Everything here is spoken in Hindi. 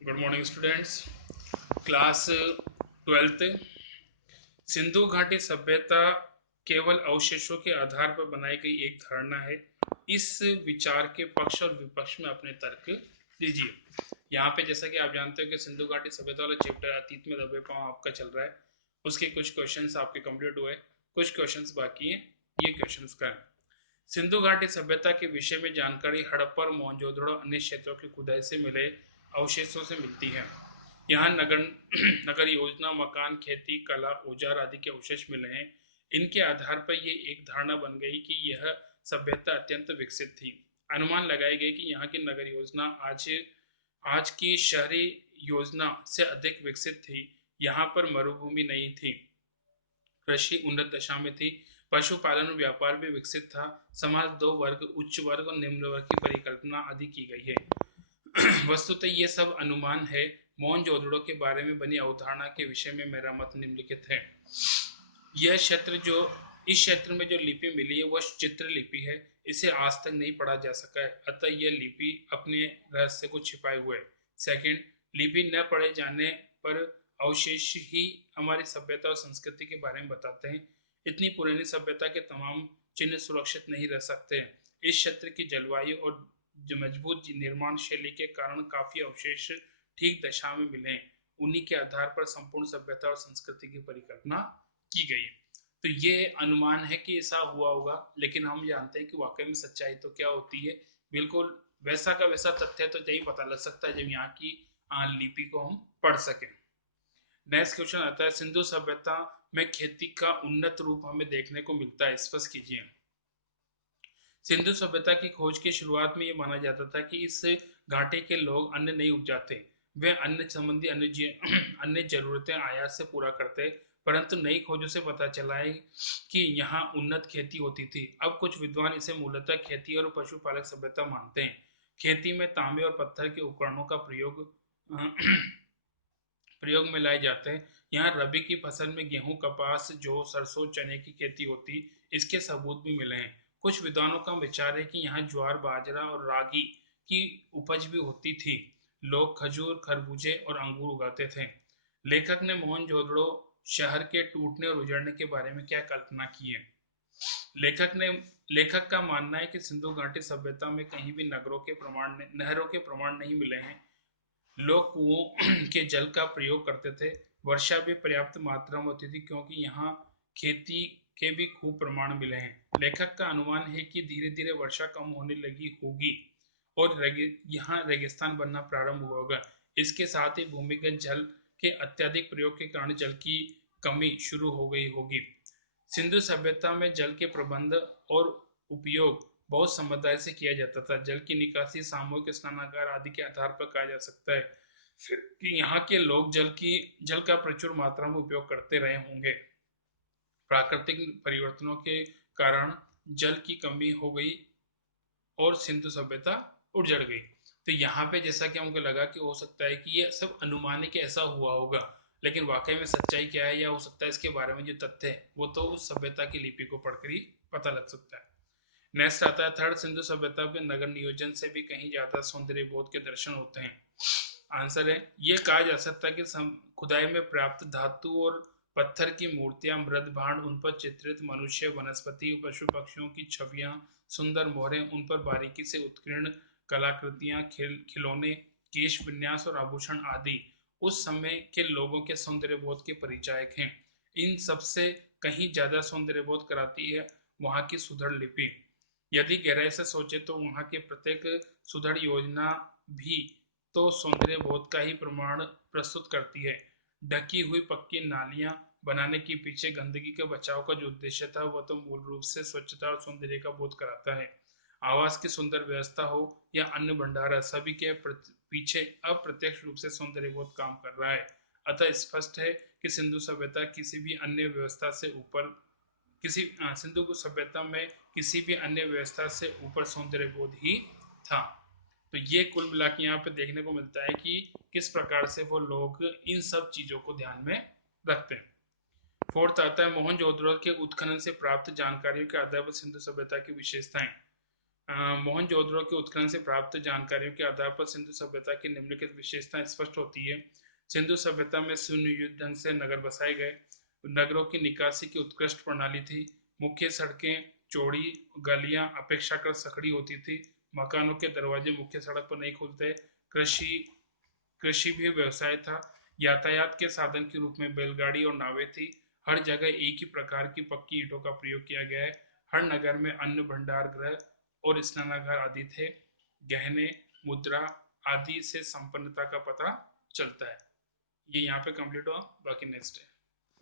Good morning students. Class 12th। Sindhu घाटी सभ्यता केवल अवशेषों के आधार पर बनाई गई एक धारणा है। इस विचार के पक्ष और विपक्ष में अपने तर्क दीजिए। यहाँ पे जैसा कि आप जानते हो कि सिंधु घाटी सभ्यता वाला चैप्टर अतीत में दबे पांव आपका चल रहा है। उसके कुछ क्वेश्चंस आपके कंप्लीट हुए, कुछ क्वेश्चंस बाकी हैं। ये क्वेश्चंस का है। सिंधु घाटी सभ्यता के विषय में जानकारी हड़प्पा और मोहनजोदड़ो अन्य क्षेत्रों की खुदाई से मिले अवशेषों से मिलती है। यहाँ नगर नगर योजना, मकान, खेती, कला, औजार आदि के अवशेष मिले हैं। इनके आधार पर ये एक धारणा बन गई कि यह सभ्यता अत्यंत विकसित थी। अनुमान लगाए गए कि यहाँ की नगर योजना आज आज की शहरी योजना से अधिक विकसित थी। यहाँ पर मरुभूमि नहीं थी, कृषि उन्नत दशा में थी, पशुपालन और व्यापार भी विकसित था। समाज दो वर्ग, उच्च वर्ग और निम्न वर्ग की परिकल्पना आदि की गई है। वस्तुतः ये सब अनुमान है। मोहनजोदड़ो के बारे में बनी अवधारणा के विषय में मेरा मत निम्नलिखित है। यह क्षेत्र जो इस क्षेत्र में जो लिपि मिली है वह चित्र लिपि है। इसे आज तक नहीं पढ़ा जा सका है, अतः यह लिपि अपने रहस्य को छिपाए हुए है। सेकंड, लिपि न पढ़े जाने पर अवशेष ही हमारी सभ्यता और संस्कृति के बारे में बताते हैं। इतनी पुरानी सभ्यता के तमाम चिन्ह सुरक्षित नहीं रह सकते हैं। इस क्षेत्र की जलवायु और जो मजबूत निर्माण शैली के कारण काफी अवशेष ठीक दशा में मिले हैं। उन्हीं के आधार पर संपूर्ण सभ्यता और संस्कृति की परिकल्पना की गई है। तो ये अनुमान है कि ऐसा हुआ होगा, लेकिन हम जानते हैं कि वाकई में सच्चाई तो क्या होती है। बिल्कुल वैसा का वैसा तथ्य तो यही पता लग सकता है जब यहाँ की लिपि को हम पढ़ सकें। नेक्स्ट क्वेश्चन आता है, सिंधु सभ्यता में खेती का उन्नत रूप हमें देखने को मिलता है, स्पष्ट कीजिए। सिंधु सभ्यता की खोज की शुरुआत में यह माना जाता था कि इस घाटी के लोग अन्न नहीं उपजाते, वे अन्न संबंधी अन्य जरूरतें आयात से पूरा करते। परंतु नई खोजों से पता चला है कि यहाँ उन्नत खेती होती थी। अब कुछ विद्वान इसे मूलतः खेती और पशुपालक सभ्यता मानते हैं। खेती में तांबे और पत्थर के उपकरणों का प्रयोग में लाए जाते हैं। यहाँ रबी की फसल में गेहूं, कपास, जौ, सरसों, चने की खेती होती, इसके सबूत भी मिले हैं। कुछ विद्वानों का विचार है कि यहाँ ज्वार, बाजरा और रागी की उपज भी होती थी। लोग खजूर, खरबूजे और अंगूर उगाते थे। लेखक ने मोहनजोदड़ो शहर के टूटने और उजड़ने के बारे में क्या कल्पना की है? लेखक ने लेखक का मानना है कि सिंधु घाटी सभ्यता में कहीं भी नहरों के प्रमाण नहीं मिले हैं। लोग कुओं के जल का प्रयोग करते थे। वर्षा भी पर्याप्त मात्रा में होती थी क्योंकि यहाँ खेती के भी खूब प्रमाण मिले हैं। लेखक का अनुमान है कि धीरे धीरे वर्षा कम होने लगी होगी और यहाँ रेगिस्तान बनना प्रारंभ हुआ होगा। इसके साथ ही भूमिगत जल के अत्यधिक प्रयोग के कारण जल की कमी शुरू हो गई होगी। सिंधु सभ्यता में जल के प्रबंध और उपयोग बहुत समझदारी से किया जाता था। जल की निकासी, सामूहिक स्नानागार आदि के आधार पर कहा जा सकता है कि यहाँ के लोग जल का प्रचुर मात्रा में उपयोग करते रहे होंगे। प्राकृतिक परिवर्तनों के कारण जल की कमी हो गई और सिंधु सभ्यता उजड़ गई। तो यहाँ पे जैसा कि हमको लगा कि हो सकता है कि ये सब अनुमान है कि ऐसा हुआ होगा, लेकिन वाकई में सच्चाई क्या है या हो सकता है इसके बारे में जो तथ्य है वो तो उस सभ्यता की लिपि को पढ़कर ही पता लग सकता है। नेक्स्ट आता है, थर्ड, सिंधु सभ्यता के नगर नियोजन से भी कहीं ज्यादा सौंदर्य बोध के दर्शन होते हैं। आंसर है, ये कहा जा सकता है कि खुदाई में प्राप्त धातु और पत्थर की मूर्तियां, मृद भांड, उन पर चित्रित मनुष्य, वनस्पति, पशु पक्षियों की छवियां, सुंदर मोहरें, उन पर बारीकी से उत्कीर्ण कलाकृतियां, खिलौने, केश विन्यास और आभूषण आदि उस समय के लोगों के सौंदर्य बोध के परिचायक हैं। इन सबसे कहीं ज्यादा सौंदर्य बोध कराती है वहां की सुदृढ़ लिपि। यदि गहराई से सोचे तो वहां के प्रत्येक सुदृढ़ योजना भी तो सौंदर्य बोध का ही प्रमाण प्रस्तुत करती है। ढकी हुई पक्की नालियां बनाने के पीछे गंदगी के बचाव का जो उद्देश्य था वह तो मूल रूप से स्वच्छता और सौंदर्य का बोध कराता है। आवास की सुंदर व्यवस्था हो या अन्य भंडारा, सभी के पीछे अप्रत्यक्ष रूप से सौंदर्य बोध काम कर रहा है। अतः स्पष्ट है कि सिंधु सभ्यता किसी भी अन्य व्यवस्था से ऊपर किसी सिंधु सभ्यता में किसी भी अन्य व्यवस्था से ऊपर सौंदर्य बोध ही था। तो ये कुल मिला के यहाँ पे देखने को मिलता है कि किस प्रकार से वो लोग इन सब चीजों को ध्यान में रखते हैं। फोर्थ आता है, मोहनजोदड़ो के उत्खनन से प्राप्त जानकारियों के आधार पर सिंधु सभ्यता की विशेषताएं। मोहनजोदड़ो के उत्खनन से प्राप्त जानकारियों के आधार पर सिंधु सभ्यता की निम्नलिखित विशेषताएं स्पष्ट होती है। सिंधु सभ्यता में सुनियोजित ढंग से नगर बसाए गए। नगरों की निकासी की उत्कृष्ट प्रणाली थी। मुख्य सड़कें चौड़ी, गलियां अपेक्षाकृत सकड़ी होती थी। मकानों के दरवाजे मुख्य सड़क पर नहीं खुलते। कृषि कृषि भी व्यवसाय था। यातायात के साधन के रूप में बैलगाड़ी और नावें थी। हर जगह एक ही प्रकार की पक्की ईंटों का प्रयोग किया गया है। हर नगर में अन्न भंडार गृह और स्नानागार आदि थे। गहने, मुद्रा आदि से संपन्नता का पता चलता है। ये यहाँ पे कंप्लीट हुआ, बाकी नेक्स्ट है।